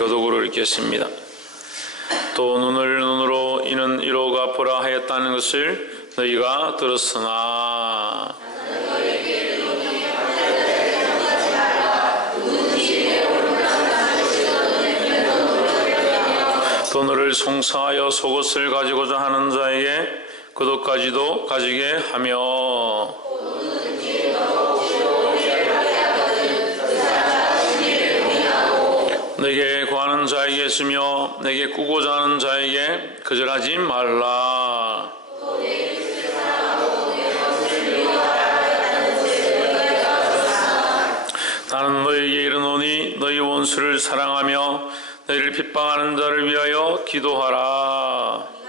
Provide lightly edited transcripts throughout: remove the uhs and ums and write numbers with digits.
교독으로 읽겠습니다. 또 눈을 눈으로 이는 이로가 보라 하였다는 것을 너희가 들었으나 또 너를 송사하여 속옷을 가지고자 하는 자에게 그것까지도 가지게 하며 내게 구하는 자에게 있으며 내게 꾸고자 하는 자에게 거절하지 말라. 나는 너희에게 이르노니 너희 원수를 사랑하며 너희를 핍박하는 자를 위하여 기도하라.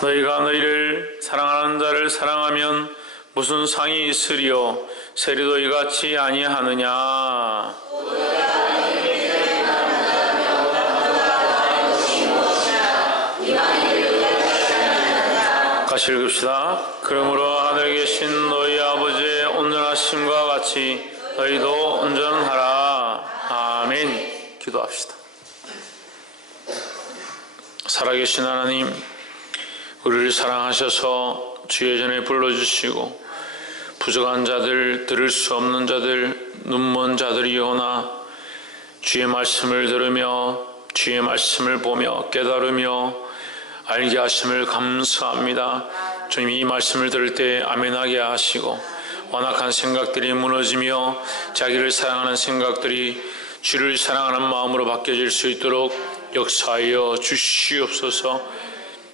너희가 너희를 사랑하는 자를 사랑하면 무슨 상이 있으리요? 세리도 이같이 아니하느냐? 같이 읽읍시다. 그러므로 하늘에 계신 너희 아버지의 온전하심과 같이 너희도 온전하라. 아멘. 기도합시다. 살아계신 하나님, 우리를 사랑하셔서 주의 전에 불러주시고 부족한 자들, 들을 수 없는 자들, 눈먼 자들이오나 주의 말씀을 들으며 주의 말씀을 보며 깨달으며 알게 하심을 감사합니다. 주님, 이 말씀을 들을 때 아멘하게 하시고 완악한 생각들이 무너지며 자기를 사랑하는 생각들이 주를 사랑하는 마음으로 바뀌어질 수 있도록 역사하여 주시옵소서.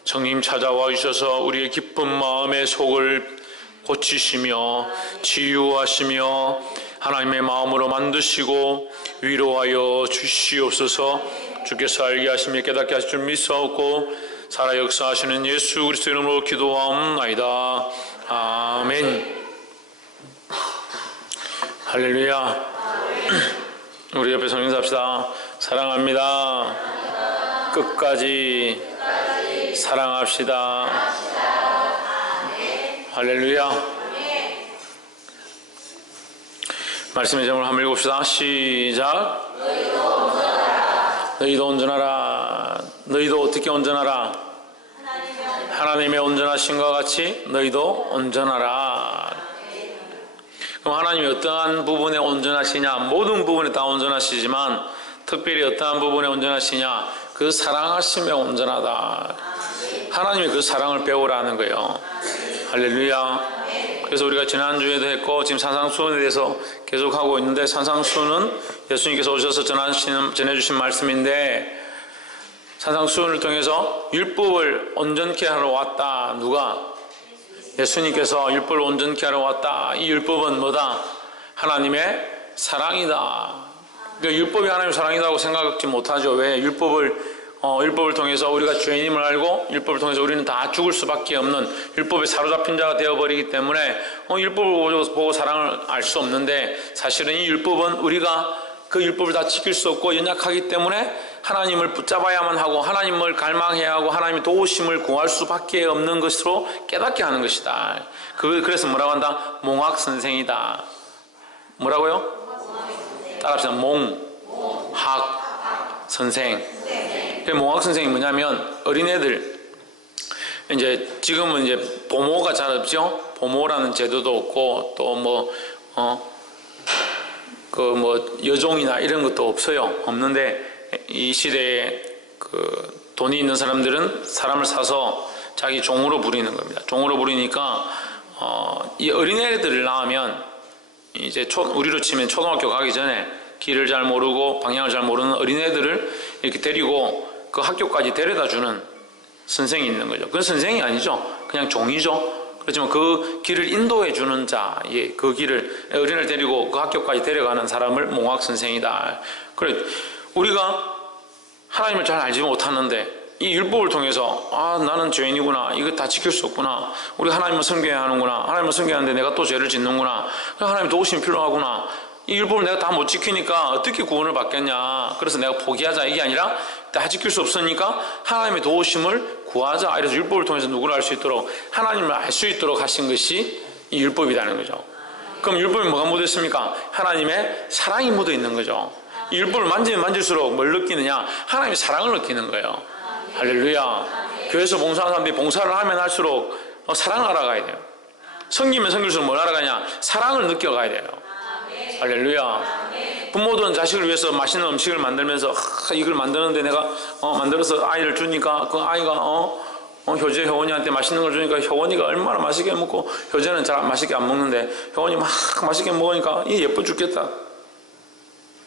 성님 찾아와 주셔서 우리의 기쁜 마음의 속을 고치시며 치유하시며 하나님의 마음으로 만드시고 위로하여 주시옵소서. 주께서 알게 하시며 깨닫게 하실 줄 믿사옵고 살아 역사하시는 예수 그리스도 이름으로 기도하옵나이다. 아멘. 할렐루야. 우리 옆에 성인사합시다. 사랑합니다. 끝까지 사랑합시다. 할렐루야. 말씀의 제목을 한번 읽읍시다. 시작. 너희도 온전하라. 너희도 어떻게 온전하라? 하나님의 온전하심과 같이 너희도 온전하라. 그럼 하나님이 어떠한 부분에 온전하시냐? 모든 부분에 다 온전하시지만 특별히 어떠한 부분에 온전하시냐? 그 사랑하심에 온전하다. 하나님이 그 사랑을 배우라는 거예요. 할렐루야. 그래서 우리가 지난주에도 했고 지금 산상수훈에 대해서 계속하고 있는데, 산상수훈은 예수님께서 오셔서 전해주신 말씀인데, 산상수훈을 통해서 율법을 온전케 하러 왔다. 누가? 예수님께서 율법을 온전케 하러 왔다. 이 율법은 뭐다? 하나님의 사랑이다. 그러니까 율법이 하나님의 사랑이라고 생각하지 못하죠. 왜? 율법을 통해서 우리가 죄인임을 알고 율법을 통해서 우리는 다 죽을 수밖에 없는 율법에 사로잡힌 자가 되어버리기 때문에 율법을 보고 사랑을 알 수 없는데, 사실은 이 율법은 우리가 그 율법을 다 지킬 수 없고 연약하기 때문에 하나님을 붙잡아야만 하고 하나님을 갈망해야 하고 하나님의 도우심을 구할 수밖에 없는 것으로 깨닫게 하는 것이다. 그래서 뭐라고 한다? 몽학선생이다. 뭐라고요? 따라합시다. 몽학선생. 몽학선생이 뭐냐면, 어린애들, 이제 지금은 이제 보모가 잘 없죠? 보모라는 제도도 없고 또 여종이나 이런 것도 없는데, 이 시대에 돈이 있는 사람들은 사람을 사서 자기 종으로 부리는 겁니다. 종으로 부리니까 이 어린애들을 낳으면 이제 우리로 치면 초등학교 가기 전에 길을 잘 모르고 방향을 잘 모르는 어린애들을 이렇게 데리고 그 학교까지 데려다 주는 선생이 있는 거죠. 그건 선생이 아니죠. 그냥 종이죠. 그렇지만 그 길을 인도해 주는 자, 그 길을, 어린애를 데리고 그 학교까지 데려가는 사람을 몽학선생이다. 그래, 우리가 하나님을 잘 알지 못하는데 이 율법을 통해서 나는 죄인이구나, 이거 다 지킬 수 없구나, 우리 하나님을 섬겨야 하는구나, 하나님을 섬겨야 하는데 내가 또 죄를 짓는구나, 하나님 도우심이 필요하구나, 이 율법을 내가 다 못 지키니까 어떻게 구원을 받겠냐, 그래서 내가 포기하자, 이게 아니라 다 지킬 수 없으니까 하나님의 도우심을 구하자. 이래서 율법을 통해서 누구를 알 수 있도록, 하나님을 알 수 있도록 하신 것이 이 율법이라는 거죠. 그럼 율법에 뭐가 묻어 있습니까? 하나님의 사랑이 묻어 있는 거죠. 이 율법을 만지면 만질수록 뭘 느끼느냐? 하나님의 사랑을 느끼는 거예요. 할렐루야. 교회에서 봉사하는 사람들이 봉사를 하면 할수록 사랑을 알아가야 돼요. 섬기면 섬길수록 뭘 알아가냐? 사랑을 느껴가야 돼요. 할렐루야. 부모들은 자식을 위해서 맛있는 음식을 만들면서 이걸 만드는데 내가 만들어서 아이를 주니까 그 아이가 효재 효원이한테 맛있는 걸 주니까 효원이가 얼마나 맛있게 먹고, 효재는 잘 맛있게 안 먹는데 효원이 막 맛있게 먹으니까 이 예뻐 죽겠다.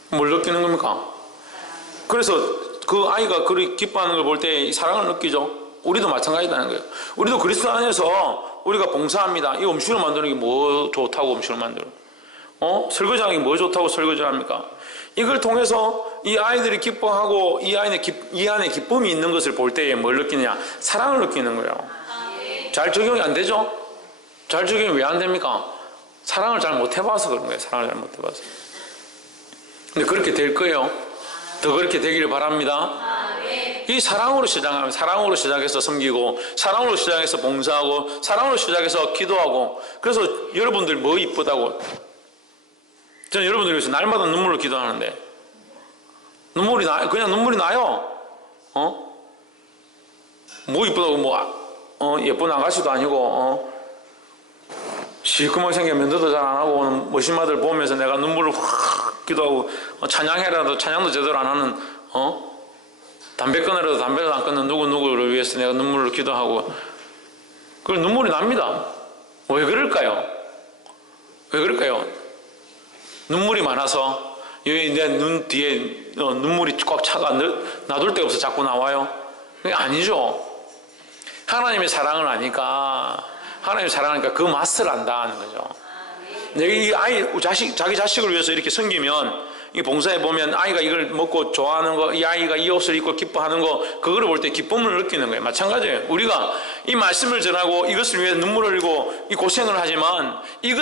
뭘 느끼는 겁니까? 그래서 그 아이가 그렇게 기뻐하는 걸 볼 때 사랑을 느끼죠. 우리도 마찬가지다는 거예요. 우리도 그리스도 안에서 우리가 봉사합니다. 이 음식을 만드는 게 뭐 좋다고 음식을 만들어? 설거지하는 게 뭐 좋다고 설거지를 합니까? 이걸 통해서 이 아이들이 기뻐하고 이 안에 기쁨이 있는 것을 볼 때에 뭘 느끼느냐? 사랑을 느끼는 거예요. 잘 적용이 안 되죠? 잘 적용이 왜 안 됩니까? 사랑을 잘 못 해봐서 그런 거예요. 사랑을 잘 못 해봐서. 근데 그렇게 될 거예요. 더 그렇게 되기를 바랍니다. 이 사랑으로 시작하면, 사랑으로 시작해서 섬기고, 사랑으로 시작해서 봉사하고, 사랑으로 시작해서 기도하고. 그래서 여러분들 뭐 이쁘다고, 저는 여러분들 위해서 날마다 눈물로 기도하는데, 그냥 눈물이 나요. 뭐 이쁘다고 예쁜 아가씨도 아니고 시커멓게 생긴 면도도 잘 안 하고 멋진 아들 보면서 내가 눈물을 확 기도하고, 찬양해라도 찬양도 제대로 안 하는 담배 끊으라도 담배도 안 끊는 누구를 위해서 내가 눈물을 기도하고, 그걸 눈물이 납니다. 왜 그럴까요? 왜 그럴까요? 눈물이 많아서 여기 내 눈 뒤에 눈물이 꽉 차가 놔둘 데가 없어 자꾸 나와요? 그게 아니죠. 하나님의 사랑을 아니까, 하나님의 사랑하니까 그 맛을 안다는 거죠. 이 자기 자식을 위해서 이렇게 섬기면, 이 봉사해 보면 아이가 이걸 먹고 좋아하는 거, 이 아이가 이 옷을 입고 기뻐하는 거, 그거를 볼 때 기쁨을 느끼는 거예요. 마찬가지예요. 우리가 이 말씀을 전하고 이것을 위해 눈물을 흘리고 이 고생을 하지만, 이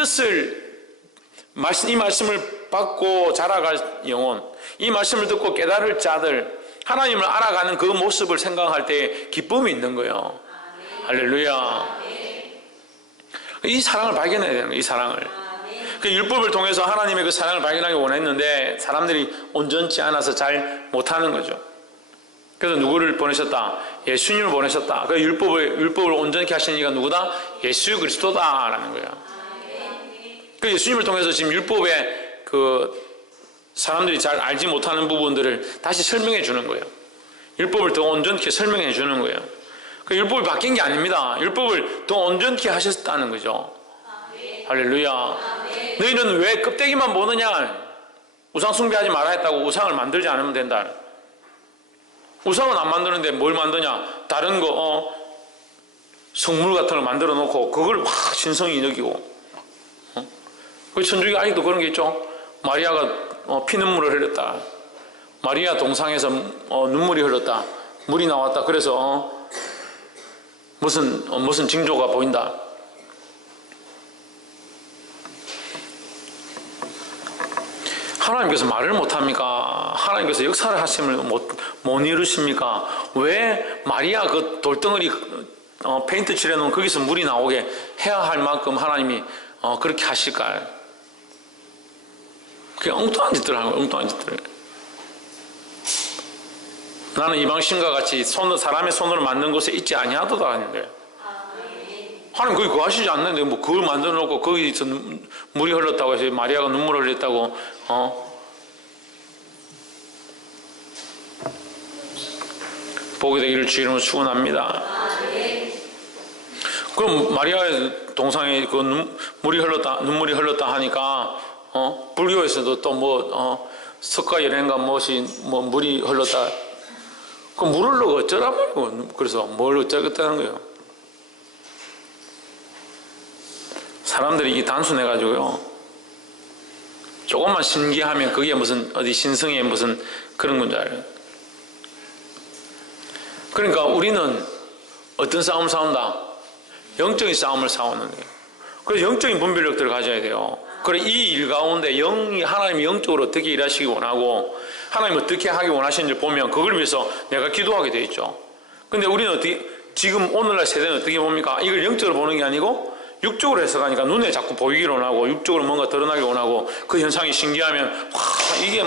말씀을 받고 자라갈 영혼, 이 말씀을 듣고 깨달을 자들, 하나님을 알아가는 그 모습을 생각할 때 기쁨이 있는 거예요. 할렐루야. 이 사랑을 발견해야 되는 거예요. 이 사랑을. 그 율법을 통해서 하나님의 그 사랑을 발견하기 원했는데 사람들이 온전치 않아서 잘 못하는 거죠. 그래서 누구를 보내셨다? 예수님을 보내셨다. 그 율법을 온전케 하신 이가 누구다? 예수 그리스도다라는 거예요. 그 예수님을 통해서 지금 율법의 그 사람들이 잘 알지 못하는 부분들을 다시 설명해 주는 거예요. 율법을 더 온전케 설명해 주는 거예요. 그 율법이 바뀐 게 아닙니다. 율법을 더 온전케 하셨다는 거죠. 할렐루야. 너희는 왜 껍데기만 보느냐? 우상 숭배하지 말아 했다고 우상을 만들지 않으면 된다. 우상은 안 만드는데 뭘 만드냐? 다른 거 성물 같은 걸 만들어 놓고 그걸 막 신성히 여기고. 그 천주교 아직도 그런 게 있죠. 마리아가 피눈물을 흘렸다. 마리아 동상에서 눈물이 흘렀다. 물이 나왔다. 그래서 무슨 징조가 보인다. 하나님께서 말을 못합니까? 하나님께서 역사를 하심을 못 이루십니까? 왜 마리아 그 돌덩어리 페인트 칠해놓은 거기서 물이 나오게 해야 할 만큼 하나님이 그렇게 하실까요? 그게 엉뚱한 짓들을 하는 거예요. 엉뚱한 짓들을. 나는 이방신과 같이 사람의 손으로 만든 곳에 있지 아니하도다 하는데, 하나님 거기 거하시지 않는데 뭐 그걸 만들어 놓고 거기서 물이 흘렀다고 해서 마리아가 눈물을 흘렸다고 복이 되기를 주 이름으로 축원합니다. 그럼 마리아의 동상에 그 눈물이 흘렀다 하니까 불교에서도 또 석가 열행가 물이 흘렀다. 그 물을 넣어 어쩌란 말이고. 그래서 뭘 어쩌겠다는 거예요. 사람들이 단순해가지고요. 조금만 신기하면 그게 무슨 어디 신성의 무슨 그런 건 줄 알아요. 그러니까 우리는 어떤 싸움을 싸운다? 영적인 싸움을 싸우는 거예요. 그래서 영적인 분별력들을 가져야 돼요. 그래, 이 일 가운데 하나님이 영적으로 어떻게 일하시기 원하고 하나님 어떻게 하기 원하시는지 보면 그걸 위해서 내가 기도하게 돼 있죠. 근데 우리는 어떻게, 지금 오늘날 세대는 어떻게 봅니까? 이걸 영적으로 보는 게 아니고 육적으로 해석하니까 눈에 자꾸 보이기를 원하고 육적으로 뭔가 드러나기 원하고 그 현상이 신기하면 와, 이게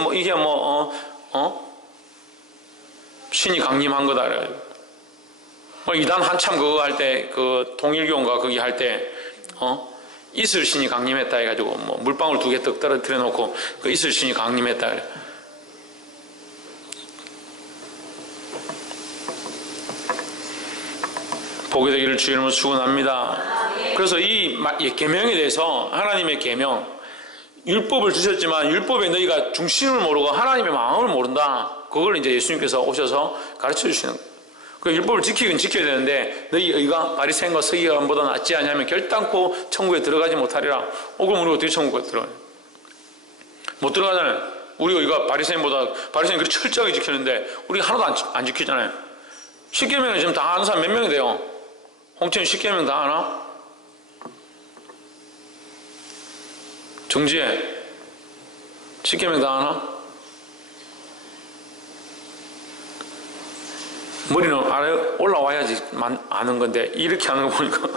신이 강림한 거다. 이단 한참 그거 할 때, 그 통일교인가 거기 할 때, 이슬 신이 강림했다 해가지고 뭐 물방울 2개 떡 떨어뜨려 놓고 그 이슬 신이 강림했다. 복이 되기를 주 이름으로 축원합니다. 그래서 이 계명에 대해서 하나님의 계명, 율법을 주셨지만 율법에 너희가 중심을 모르고 하나님의 마음을 모른다. 그걸 이제 예수님께서 오셔서 가르쳐 주시는 거예요. 그 율법을 지키긴 지켜야 되는데 너희 의가 바리새인과 서기관보다 낫지 않냐면 결단코 천국에 들어가지 못하리라. 그럼 우리가 어떻게 천국에 들어가요? 못 들어가잖아요. 우리 의가 바리새인 그렇게 철저하게 지키는데 우리 하나도 안 지키잖아요. 십계명을 지금 다 아는 사람 몇 명이 돼요? 홍천이 십계명 다 아나? 정지혜 십계명 다 아나? 머리는 아래 올라와야지 아는 건데 이렇게 하는 거 보니까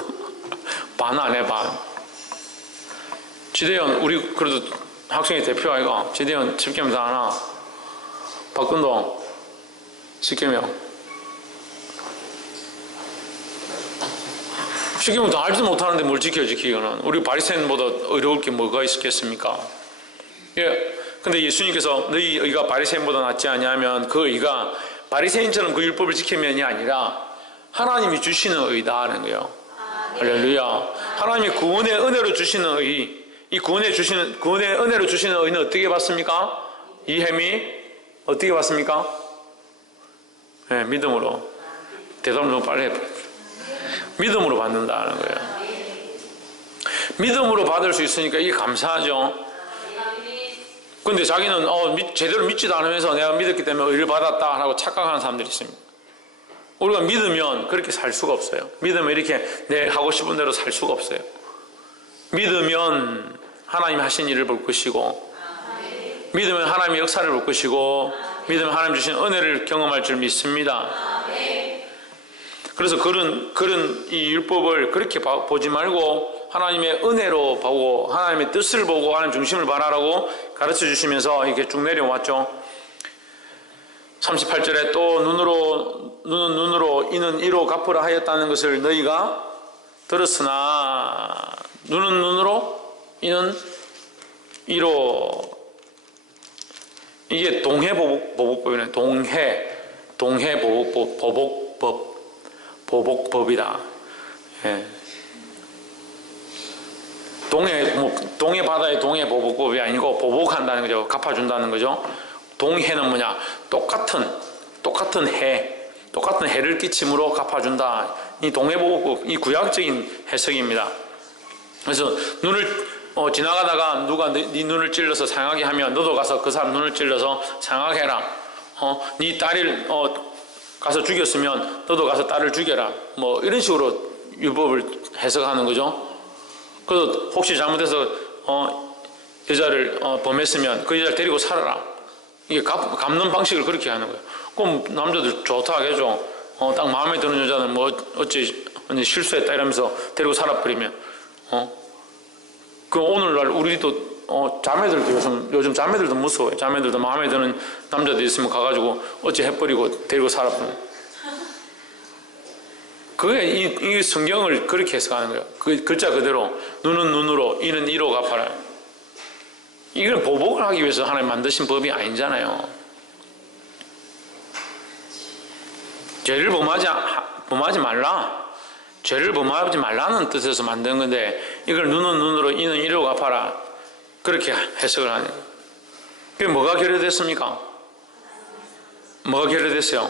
반 안 해, 반. 지대현 우리 그래도 학생의 대표 아이가. 지대현 십계명 다 아나? 박근동 십계명 십계명 다 알지도 못하는데 뭘 지키기는. 우리 바리새인보다 어려울 게 뭐가 있겠습니까? 예. 근데 예수님께서 너희 의가 바리새인보다 낫지 않냐면 그 의가 바리새인처럼 그 율법을 지키면이 아니라 하나님이 주시는 의다라는 거예요. 할렐루야. 하나님이 구원의 은혜로 주시는 의, 이 구원의 은혜로 주시는 의는 어떻게 받습니까? 이 햄이 어떻게 받습니까? 네, 믿음으로. 대답을 너무 빨리 해. 믿음으로 받는다는 거예요. 믿음으로 받을 수 있으니까 이게 감사하죠. 근데 자기는 제대로 믿지도 않으면서 내가 믿었기 때문에 의를 받았다 하고 착각하는 사람들이 있습니다. 우리가 믿으면 그렇게 살 수가 없어요. 믿으면 이렇게 내 하고 싶은 대로 살 수가 없어요. 믿으면 하나님이 하신 일을 볼 것이고, 믿으면 하나님의 역사를 볼 것이고, 믿으면 하나님 주신 은혜를 경험할 줄 믿습니다. 그래서 그런 이 율법을 그렇게 보지 말고 하나님의 은혜로 보고 하나님의 뜻을 보고 하나님 중심을 바라라고 가르쳐 주시면서 이렇게 쭉 내려왔죠. 38절에 또 눈은 눈으로 이는 이로 갚으라 하였다는 것을 너희가 들었으나 눈은 눈으로 이는 이로. 이게 동해보복법이네. 보복법이다. 예. 동해 바다의 동해 보복법이 아니고 보복한다는 거죠. 갚아준다는 거죠. 동해는 뭐냐? 똑같은 해를 끼침으로 갚아준다. 이 동해 보복법, 이 구약적인 해석입니다. 그래서 눈을 지나가다가 누가 네 눈을 찔러서 상하게 하면 너도 가서 그 사람 눈을 찔러서 상하게 해라. 네 딸을 가서 죽였으면 너도 가서 딸을 죽여라. 뭐 이런 식으로 율법을 해석하는 거죠. 그래서 혹시 잘못해서 여자를 범했으면 그 여자를 데리고 살아라. 이게 갚는 방식을 그렇게 하는 거예요. 그럼 남자들 좋다 하겠죠. 딱 마음에 드는 여자는 뭐 어찌 실수했다 이러면서 데리고 살아버리면 그 오늘날 우리도 자매들도 요즘 자매들도 무서워요. 자매들도 마음에 드는 남자들 있으면 가가지고 어찌 해버리고 데리고 살아버리면. 그게 이 성경을 그렇게 해석하는 거예요. 그 글자 그대로 눈은 눈으로 이는 이로 갚아라. 이건 보복을 하기 위해서 하나님 만드신 법이 아니잖아요. 죄를 범하지 말라. 죄를 범하지 말라는 뜻에서 만든 건데 이걸 눈은 눈으로 이는 이로 갚아라. 그렇게 해석을 하는 거예요. 그게 뭐가 결여됐습니까? 뭐가 결여됐어요?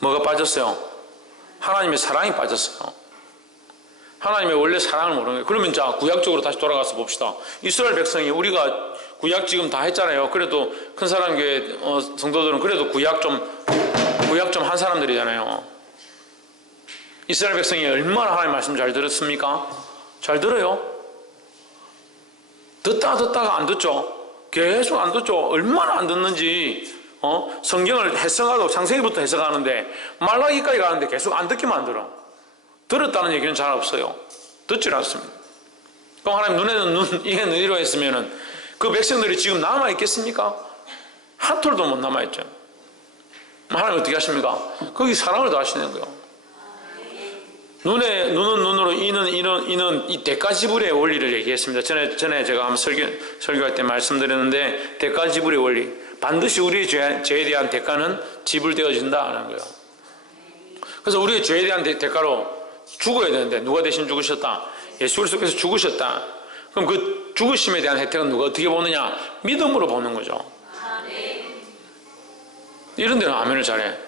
뭐가 빠졌어요? 하나님의 사랑이 빠졌어요. 하나님의 원래 사랑을 모르는 거예요. 그러면 자 구약적으로 다시 돌아가서 봅시다. 이스라엘 백성이 우리가 구약 지금 다 했잖아요. 그래도 큰사랑교회 성도들은 그래도 구약 좀 한 사람들이잖아요. 이스라엘 백성이 얼마나 하나님 말씀 잘 들었습니까? 잘 들어요. 듣다가 안 듣죠. 계속 안 듣죠. 얼마나 안 듣는지 성경을 해석하고 창세기부터 해석하는데 말라기까지 가는데 계속 안 듣기만 들어. 들었다는 얘기는 잘 없어요. 듣질 않습니다. 그럼 하나님 눈에는 이게 눈이로 했으면은 그 백성들이 지금 남아 있겠습니까? 한 톨도 못 남아 있죠. 하나님 어떻게 하십니까? 거기 사랑을 더하시는 거예요. 눈은 눈으로, 이는 이 대가지불의 원리를 얘기했습니다. 전에 제가 한번 설교할 때 말씀드렸는데, 대가지불의 원리. 반드시 우리의 죄에 대한 대가는 지불되어진다는 거예요. 그래서 우리의 죄에 대한 대가로 죽어야 되는데, 누가 대신 죽으셨다? 예수 그리스도께서 죽으셨다. 그럼 그 죽으심에 대한 혜택은 누가 어떻게 보느냐? 믿음으로 보는 거죠. 이런 데는 아멘을 잘해.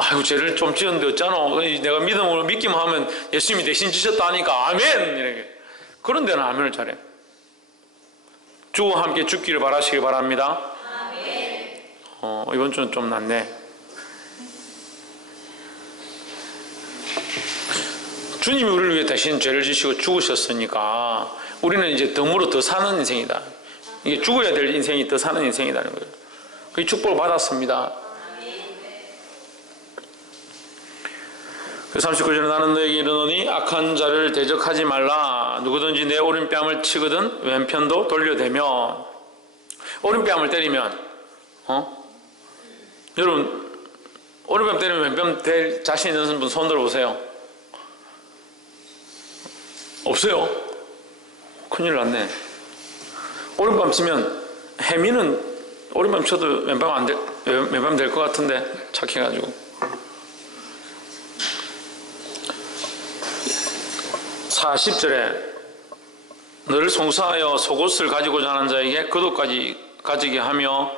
아이고, 죄를 좀 지었는데 어쩌나? 내가 믿음으로 믿기만 하면 예수님이 대신 지셨다 하니까 아멘! 이렇게. 그런 데는 아멘을 잘해. 주와 함께 죽기를 바라시길 바랍니다. 아멘. 이번 주는 좀 낫네. 주님이 우리를 위해 대신 죄를 지시고 죽으셨으니까 우리는 이제 덤으로 더 사는 인생이다. 이게 죽어야 될 인생이 더 사는 인생이라는 거예요. 그 축복을 받았습니다. 39절에 나는 너에게 이르노니 악한 자를 대적하지 말라. 누구든지 내 오른뺨을 치거든 왼편도 돌려대면. 오른뺨을 때리면 여러분 오른뺨 때리면 왼뺨 될 자신 있는 분 손 들어보세요. 없어요? 큰일 났네. 오른밤 치면 혜미는 오른밤 쳐도 왼밤 될 것 같은데 착해가지고. 40절에 너를 송사하여 속옷을 가지고자 하는 자에게 겉옷까지 가지게 하며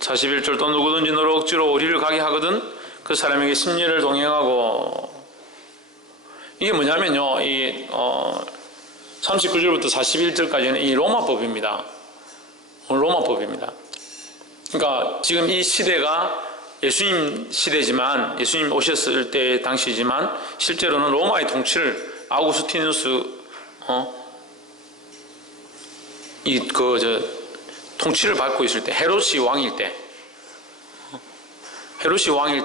41절 또 누구든지 너를 억지로 어리를 가게 하거든 그 사람에게 10리를 동행하고. 이게 뭐냐면요, 이 39절부터 41절까지는 이 로마법입니다. 로마법입니다. 그러니까 지금 이 시대가 예수님 시대지만, 예수님 오셨을 때 당시지만 실제로는 로마의 통치를 아우구스티누스 통치를 받고 있을 때, 헤롯이 왕일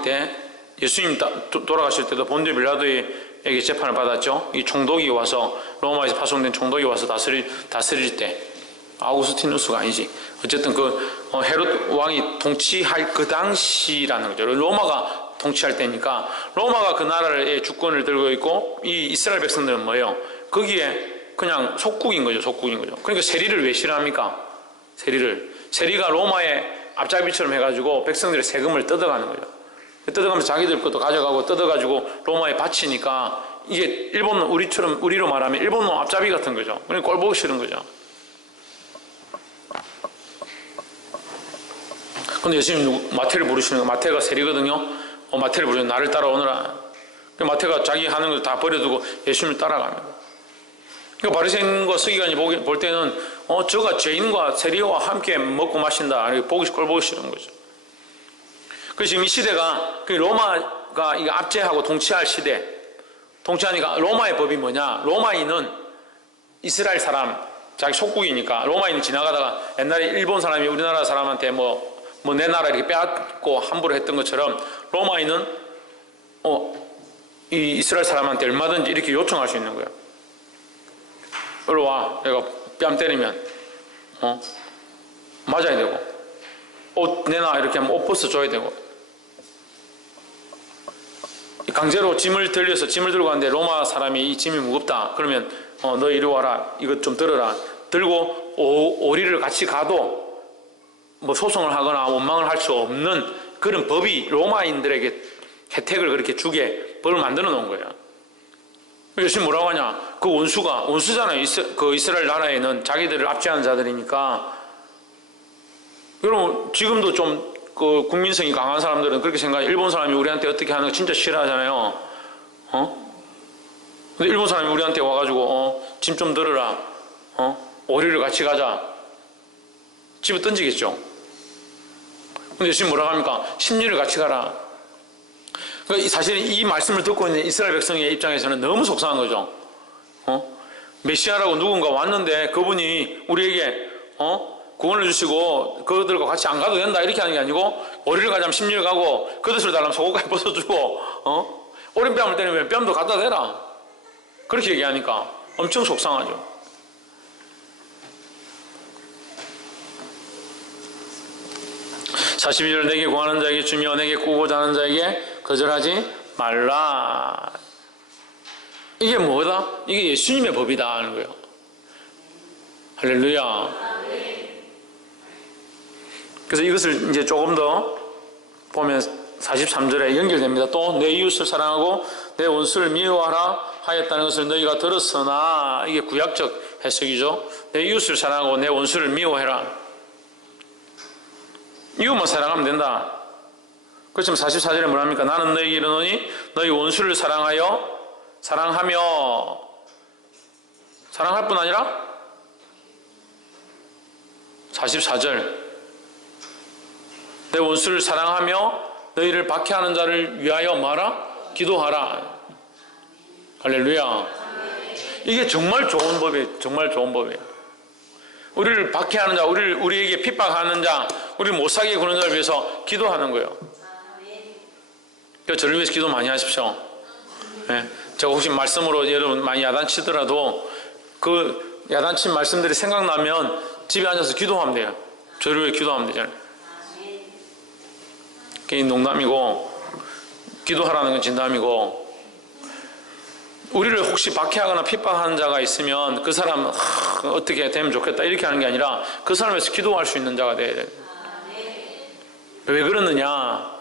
때, 예수님 돌아가실 때도 본디오 빌라도에게 재판을 받았죠. 이 총독이 와서, 로마에서 파송된 총독이 와서 다스릴 때, 아우구스티누스가 아니지. 어쨌든 헤롯 왕이 통치할 그 당시라는 거죠. 로마가 통치할 때니까, 로마가 그 나라의 주권을 들고 있고, 이 이스라엘 백성들은 뭐예요? 거기에 그냥 속국인 거죠. 그러니까 세리를 왜 싫어합니까? 세리가 로마의 앞잡이처럼 해가지고 백성들의 세금을 뜯어가는 거죠. 뜯어가면서 자기들 것도 가져가고 뜯어가지고 로마에 바치니까 이게 일본은 우리로 말하면 일본은 앞잡이 같은 거죠. 그러니까 꼴 보기 싫은 거죠. 근데 예수님 마태를 부르시는 거, 마태가 세리거든요. 마태를 부르시면 나를 따라오너라. 마태가 자기 하는 걸 다 버려두고 예수님을 따라갑니다. 그러니까 바리새인과 서기관이 볼 때는 저가 죄인과 세리와 함께 먹고 마신다. 꼴 보기 싫은 거죠. 그래서 지금 이 시대가 로마가 압제하고 통치할 시대, 통치하니까 로마의 법이 뭐냐? 로마인은 이스라엘 사람, 자기 속국이니까 로마인이 지나가다가 옛날에 일본 사람이 우리나라 사람한테 내 나라 이렇게 빼앗고 함부로 했던 것처럼 로마인은 이 이스라엘 사람한테 얼마든지 이렇게 요청할 수 있는 거예요. 이리 와, 내가 뺨 때리면 맞아야 되고, 옷 내놔 이렇게 하면 옷 벗어줘야 되고, 강제로 짐을 들고 가는데 로마 사람이 이 짐이 무겁다 그러면 너 이리 와라, 이것 좀 들어라, 들고 오리를 같이 가도 소송을 하거나 원망을 할 수 없는 그런 법이 로마인들에게 혜택을 그렇게 주게 법을 만들어 놓은 거예요. 예수님 뭐라고 하냐? 그 원수잖아요. 그 이스라엘 나라에는 자기들을 압제하는 자들이니까. 여러분 지금도 좀 국민성이 강한 사람들은 그렇게 생각해. 일본 사람이 우리한테 어떻게 하는 거 진짜 싫어하잖아요. 근데 일본 사람이 우리한테 와가지고 짐 좀 들어라, 오리를 같이 가자, 집어 던지겠죠. 근데 예수님 뭐라고 합니까? 10리를 같이 가라. 그러니까 사실 이 말씀을 듣고 있는 이스라엘 백성의 입장에서는 너무 속상한 거죠. 메시아라고 누군가 왔는데 그분이 우리에게 구원을 주시고 그들과 같이 안 가도 된다 이렇게 하는 게 아니고, 어리를 가자면 십리를 가고 겉옷을 달라면 속옷까지 벗어주고 오른뺨을 때리면 뺨도 갖다 대라 그렇게 얘기하니까 엄청 속상하죠. (42절) 내게 구하는 자에게 주며 내게 꾸고자 하는 자에게 거절하지 말라. 이게 뭐다? 이게 예수님의 법이다 하는 거예요. 할렐루야. 그래서 이것을 이제 조금 더 보면 43절에 연결됩니다. 또 내 이웃을 사랑하고 내 원수를 미워하라 하였다는 것을 너희가 들었으나, 이게 구약적 해석이죠. 내 이웃을 사랑하고 내 원수를 미워해라. 이웃만 사랑하면 된다. 그렇지만 44절에 뭐랍니까? 나는 너희에게 이르노니 너희 원수를 사랑하며 사랑할 뿐 아니라 44절 내 원수를 사랑하며 너희를 박해하는 자를 위하여 말하 기도하라. 할렐루야. 이게 정말 좋은 법이에요. 정말 좋은 법이에요. 우리를 박해하는 자, 우리에게 핍박하는 자, 우리를 못 살게 구는 자를 위해서 기도하는 거예요. 그러니까 저를 위해서 기도 많이 하십시오. 네. 제가 혹시 말씀으로 여러분 많이 야단치더라도 그 야단친 말씀들이 생각나면 집에 앉아서 기도하면 돼요. 저를 위해 기도하면 되잖아요. 그게 농담이고, 기도하라는 건 진담이고, 우리를 혹시 박해하거나 핍박하는 자가 있으면 그 사람 어떻게 되면 좋겠다 이렇게 하는 게 아니라 그 사람에서 기도할 수 있는 자가 돼야 돼요. 왜 그러느냐?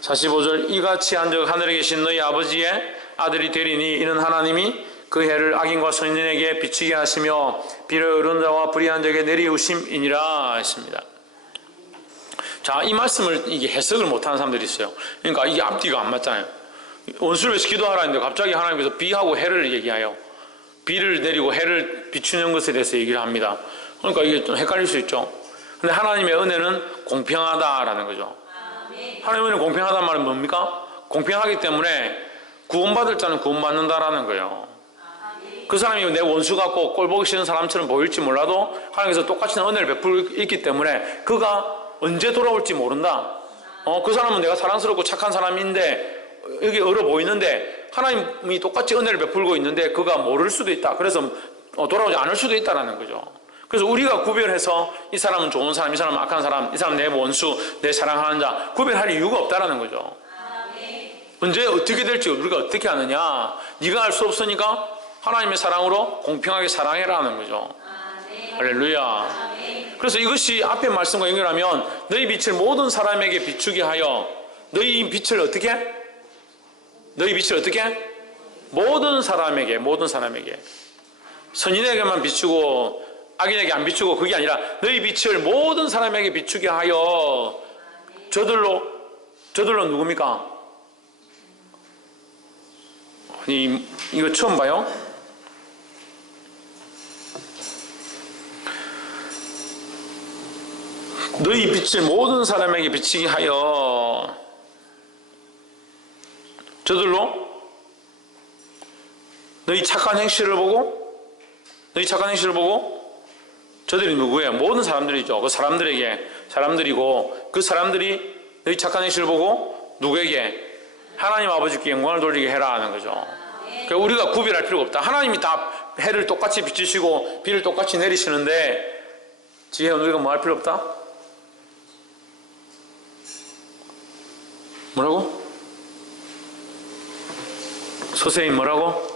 45절 이같이 한즉 하늘에 계신 너희 아버지의 아들이 되리니 이는 하나님이 그 해를 악인과 선인에게 비치게 하시며 비를 얻은 자와 불의한 자에게 내리우심이니라 했습니다. 자, 이 말씀을 이게 해석을 못하는 사람들이 있어요. 그러니까 이게 앞뒤가 안 맞잖아요. 원수를 위해서 기도하라 했는데 갑자기 하나님께서 비하고 해를 얘기하여 비를 내리고 해를 비추는 것에 대해서 얘기를 합니다. 그러니까 이게 좀 헷갈릴 수 있죠. 근데 하나님의 은혜는 공평하다라는 거죠. 하나님의 은혜는 공평하다는 말은 뭡니까? 공평하기 때문에 구원받을 자는 구원받는다라는 거예요. 그 사람이 내 원수 같고 꼴보기 싫은 사람처럼 보일지 몰라도 하나님께서 똑같이 은혜를 베풀고 있기 때문에 그가 언제 돌아올지 모른다. 그 사람은 내가 사랑스럽고 착한 사람인데 여기 얼어 보이는데 하나님이 똑같이 은혜를 베풀고 있는데 그가 모를 수도 있다. 그래서 돌아오지 않을 수도 있다는 거죠. 그래서 우리가 구별해서 이 사람은 좋은 사람, 이 사람은 악한 사람, 이 사람은 내 원수, 내 사랑하는 자 구별할 이유가 없다는 거죠. 언제 어떻게 될지 우리가 어떻게 아느냐? 네가 알 수 없으니까 하나님의 사랑으로 공평하게 사랑해라는 거죠. 할렐루야. 그래서 이것이 앞에 말씀과 연결하면 너희 빛을 모든 사람에게 비추게 하여 너희 빛을 어떻게? 모든 사람에게 선인에게만 비추고 악인에게 안 비추고 그게 아니라 너희 빛을 모든 사람에게 비추게 하여 저들로 누굽니까? 이거 처음 봐요? 너희 빛을 모든 사람에게 비치게 하여 저들로 너희 착한 행실을 보고 저들이 누구예요? 모든 사람들이죠. 그 사람들이고 그 사람들이 너희 착한 행실을 보고 누구에게? 하나님 아버지께 영광을 돌리게 해라 하는 거죠. 그러니까 우리가 구별할 필요가 없다. 하나님이 다 해를 똑같이 비추시고 비를 똑같이 내리시는데 지혜야 우리가 뭐 할 필요 없다? 뭐라고? 선생님 뭐라고?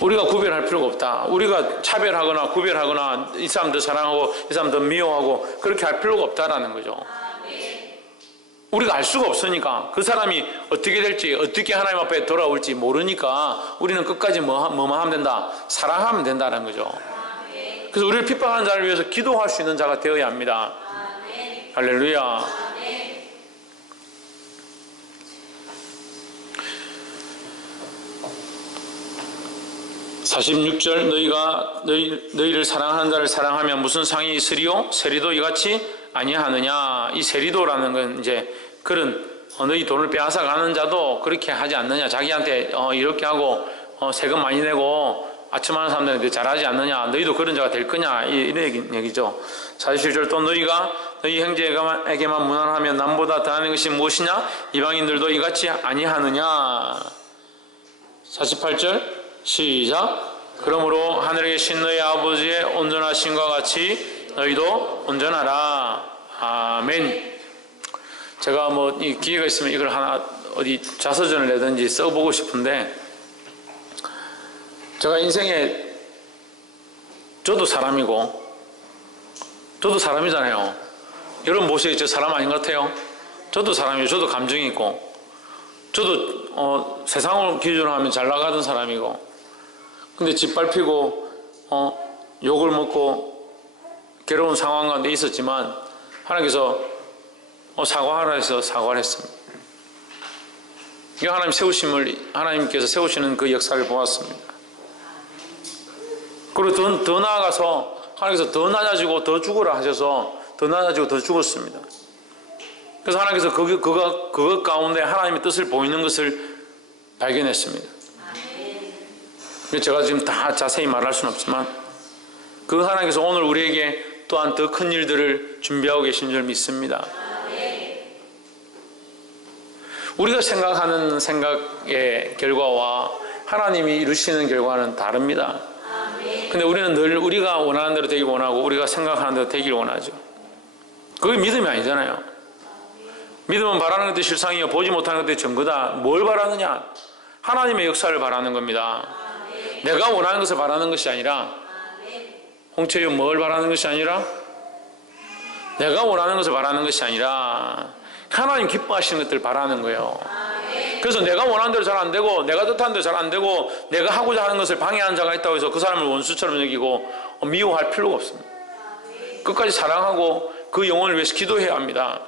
우리가 구별할 필요가 없다. 우리가 차별하거나 구별하거나 이 사람 더 사랑하고 이 사람 더 미워하고 그렇게 할 필요가 없다라는 거죠. 우리가 알 수가 없으니까 그 사람이 어떻게 될지 어떻게 하나님 앞에 돌아올지 모르니까 우리는 끝까지 뭐만 하면 된다? 사랑하면 된다는 거죠. 그래서 우리를 핍박하는 자를 위해서 기도할 수 있는 자가 되어야 합니다. 할렐루야. 46절 너희를 사랑하는 자를 사랑하면 무슨 상이 있으리요? 세리도 이같이 아니하느냐. 이 세리도라는 건 이제 그런 너희 돈을 빼앗아 가는 자도 그렇게 하지 않느냐. 자기한테 이렇게 하고 세금 많이 내고 아첨하는 사람들한테 잘하지 않느냐, 너희도 그런 자가 될 거냐, 이런 얘기죠. 47절, 또 너희가 너희 형제에게만 무난하면 남보다 더하는 것이 무엇이냐? 이방인들도 이같이 아니하느냐. 48절 시작. 그러므로 하늘에 계신 너희 아버지의 온전하심과 같이 너희도 온전하라. 아멘. 제가 이 기회가 있으면 이걸 하나 어디 자서전을 내든지 써보고 싶은데, 제가 인생에 저도 사람이고 저도 사람이잖아요. 여러분 보시기에 저 사람 아닌 것 같아요? 저도 사람이고 저도 감정이 있고 저도 세상을 기준으로 하면 잘 나가던 사람이고, 근데 짓밟히고 욕을 먹고 괴로운 상황 가운데 있었지만 하나님께서 사과하라 해서 사과를 했습니다. 이 하나님께서 세우시는 그 역사를 보았습니다. 그리고 더 나아가서 하나님께서 더 낮아지고 더 죽으라 하셔서 더 낮아지고 더 죽었습니다. 그래서 하나님께서 그것 가운데 하나님의 뜻을 보이는 것을 발견했습니다. 제가 지금 다 자세히 말할 수는 없지만 그 하나님께서 오늘 우리에게 또한 더 큰 일들을 준비하고 계신 줄 믿습니다. 우리가 생각하는 생각의 결과와 하나님이 이루시는 결과는 다릅니다. 근데 우리는 늘 우리가 원하는 대로 되길 원하고 우리가 생각하는 대로 되길 원하죠. 그게 믿음이 아니잖아요. 믿음은 바라는 것도 실상이요 보지 못하는 것도 증거다. 뭘 바라느냐? 하나님의 역사를 바라는 겁니다. 내가 원하는 것을 바라는 것이 아니라, 홍채유 뭘 바라는 것이 아니라, 내가 원하는 것을 바라는 것이 아니라 하나님 기뻐하시는 것들을 바라는 거예요. 그래서 내가 원하는 대로 잘 안 되고 내가 뜻하는 대로 잘 안 되고 내가 하고자 하는 것을 방해하는 자가 있다고 해서 그 사람을 원수처럼 여기고 미워할 필요가 없습니다. 끝까지 사랑하고 그 영혼을 위해서 기도해야 합니다.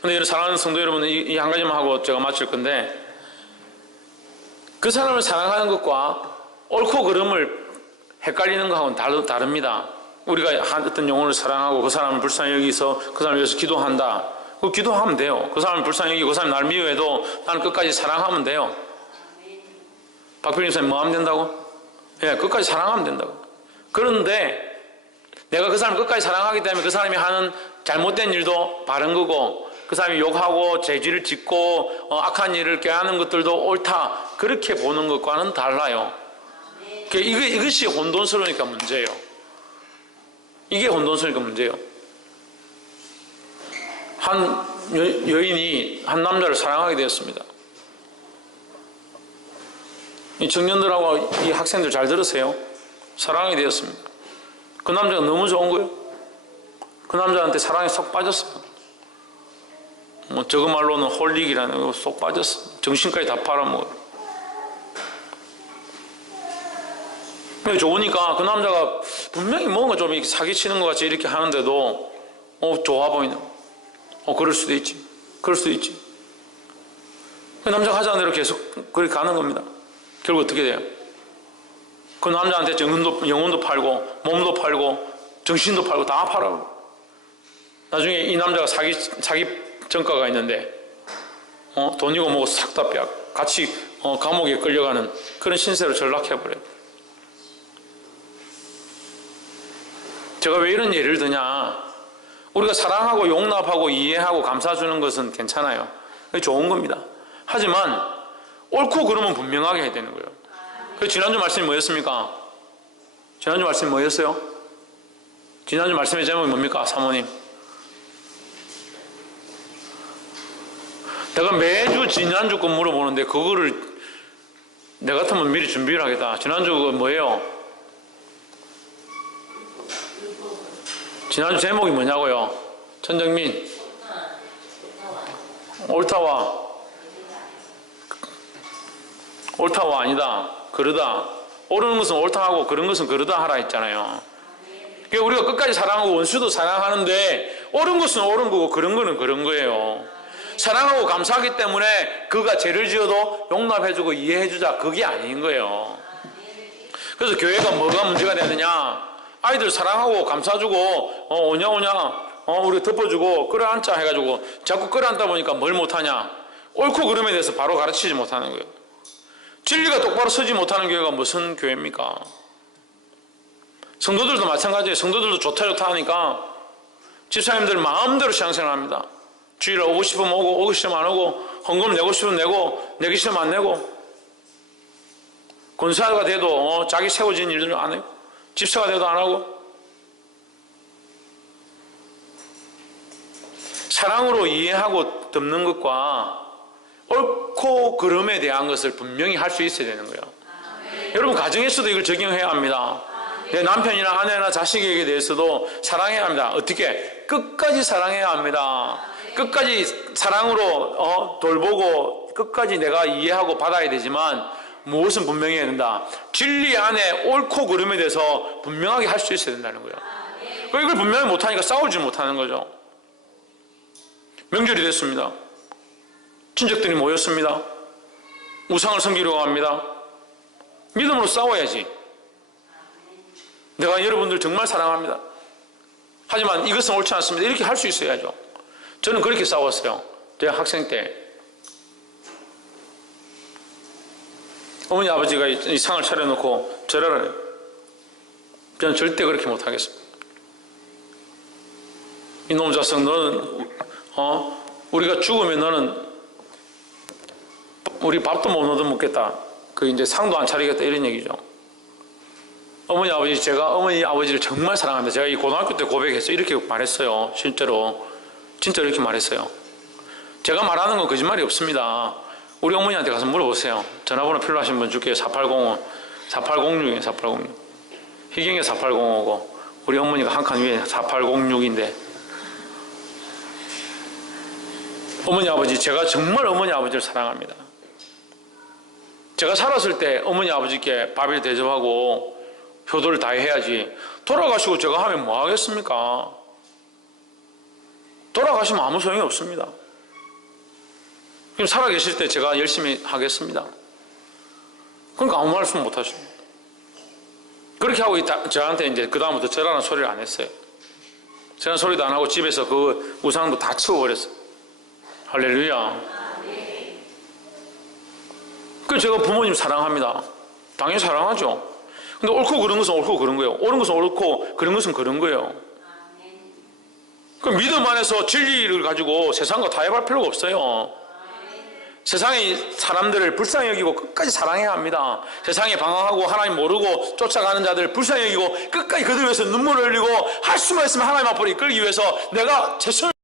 그런데 사랑하는 성도 여러분, 이 한 가지만 하고 제가 마칠 건데, 그 사람을 사랑하는 것과 옳고 그름을 헷갈리는 것하고는 다릅니다. 우리가 어떤 영혼을 사랑하고 그 사람을 불쌍히 여기서 그 사람을 위해서 기도한다. 그 기도하면 돼요. 그 사람을 불쌍히 여기고 그 사람이 나를 미워해도 나는 끝까지 사랑하면 돼요. 박필림 선생님 뭐 하면 된다고? 예, 끝까지 사랑하면 된다고. 그런데 내가 그 사람을 끝까지 사랑하기 때문에 그 사람이 하는 잘못된 일도 바른 거고, 그 사람이 욕하고 죄질을 짓고 악한 일을 꾀하는 것들도 옳다, 그렇게 보는 것과는 달라요. 이것이 혼돈스러우니까 문제예요. 이게 혼돈스러우니까 문제예요. 한 여인이 한 남자를 사랑하게 되었습니다. 이 청년들하고 이 학생들 잘 들으세요. 사랑하게 되었습니다. 그 남자가 너무 좋은 거예요. 그 남자한테 사랑에 쏙 빠졌어요. 저거 말로는 홀릭이라는 거 쏙 빠졌어. 정신까지 다 팔아먹어요. 좋으니까 그 남자가 분명히 뭔가 좀 이렇게 사기치는 것 같이 이렇게 하는데도 좋아 보이는. 그럴 수도 있지. 그럴 수도 있지. 그 남자가 하자는 대로 계속 그렇게 가는 겁니다. 결국 어떻게 돼요? 그 남자한테 영혼도 팔고 몸도 팔고 정신도 팔고 다 팔아요. 나중에 이 남자가 사기 전과가 있는데 돈이고 뭐고 싹 다 빼앗고 같이 감옥에 끌려가는 그런 신세로 전락해버려요. 제가 왜 이런 예를 드냐? 우리가 사랑하고 용납하고 이해하고 감싸주는 것은 괜찮아요. 그게 좋은 겁니다. 하지만 옳고 그름은 분명하게 해야 되는 거예요. 그래서 지난주 말씀이 뭐였습니까? 지난주 말씀이 뭐였어요? 지난주 말씀의 제목이 뭡니까? 사모님, 내가 매주 지난주 거 물어보는데 그거를 내 같으면 미리 준비를 하겠다. 지난주 그거 뭐예요? 지난주 제목이 뭐냐고요? 천정민, 옳다와 아니다, 그러다. 옳은 것은 옳다 하고 그런 것은 그러다 하라 했잖아요. 그러니까 우리가 끝까지 사랑하고 원수도 사랑하는데 옳은 것은 옳은 거고 그런 거는 그런 거예요. 사랑하고 감사하기 때문에 그가 죄를 지어도 용납해주고 이해해주자, 그게 아닌 거예요. 그래서 교회가 뭐가 문제가 되느냐? 아이들 사랑하고 감싸주고 오냐 우리 덮어주고 끌어안자 해가지고 자꾸 끌어안다 보니까 뭘 못하냐? 옳고 그름에 대해서 바로 가르치지 못하는 거예요. 진리가 똑바로 서지 못하는 교회가 무슨 교회입니까? 성도들도 마찬가지예요. 성도들도 좋다 하니까 집사님들 마음대로 신앙생활 합니다. 주일에 오고 싶으면 오고, 오고 싶으면 안 오고, 헌금 내고 싶으면 내고, 내기 싫으면 안 내고, 권사가 돼도 자기 세워진 일들을 안 해요. 집사가 돼도 안 하고. 사랑으로 이해하고 듣는 것과 옳고 그름에 대한 것을 분명히 할 수 있어야 되는 거예요. 여러분 가정에서도 이걸 적용해야 합니다. 내 남편이나 아내나 자식에게 대해서도 사랑해야 합니다. 어떻게? 끝까지 사랑해야 합니다. 끝까지 사랑으로 돌보고 끝까지 내가 이해하고 받아야 되지만 무엇은 분명히 해야 된다. 진리 안에 옳고 그름에 대해서 분명하게 할 수 있어야 된다는 거예요. 이걸 분명히 못하니까 싸우지 못하는 거죠. 명절이 됐습니다. 친척들이 모였습니다. 우상을 섬기려고 합니다. 믿음으로 싸워야지. 내가 여러분들 정말 사랑합니다. 하지만 이것은 옳지 않습니다. 이렇게 할 수 있어야죠. 저는 그렇게 싸웠어요. 제가 학생 때. 어머니 아버지가 이 상을 차려놓고 절하래요. 저는 절대 그렇게 못하겠습니다. 이놈 자식 너는 우리가 죽으면 너는 우리 밥도 못 얻어 먹겠다. 그 이제 상도 안 차리겠다 이런 얘기죠. 어머니 아버지 제가 어머니 아버지를 정말 사랑합니다. 제가 이 고등학교 때 고백했어요. 이렇게 말했어요. 실제로 진짜 이렇게 말했어요. 제가 말하는 건 거짓말이 없습니다. 우리 어머니한테 가서 물어보세요. 전화번호 필요하신 분 줄게요. 4805, 4806이에요. 4806. 희경이 4805고 우리 어머니가 한 칸 위에 4806인데 어머니 아버지 제가 정말 어머니 아버지를 사랑합니다. 제가 살았을 때 어머니 아버지께 밥을 대접하고 효도를 다해야지 돌아가시고 제가 하면 뭐 하겠습니까? 돌아가시면 아무 소용이 없습니다. 그럼 살아계실 때 제가 열심히 하겠습니다. 그러니까 아무 말씀 못 하십니다. 그렇게 하고 저한테 이제 그다음부터 절하는 소리를 안 했어요. 저는 소리도 안 하고 집에서 그 우상도 다 치워버렸어요. 할렐루야. 그래서 제가 부모님 사랑합니다. 당연히 사랑하죠. 근데 옳고 그런 것은 옳고 그런 거예요. 옳은 것은 옳고 그런 것은 그런 거예요. 그 믿음 안에서 진리를 가지고 세상과 타협할 필요가 없어요. 세상의 사람들을 불쌍히 여기고 끝까지 사랑해야 합니다. 세상에 방황하고 하나님 모르고 쫓아가는 자들을 불쌍히 여기고 끝까지 그들 위해서 눈물을 흘리고 할 수만 있으면 하나님 앞으로 이끌기 위해서 내가 최선을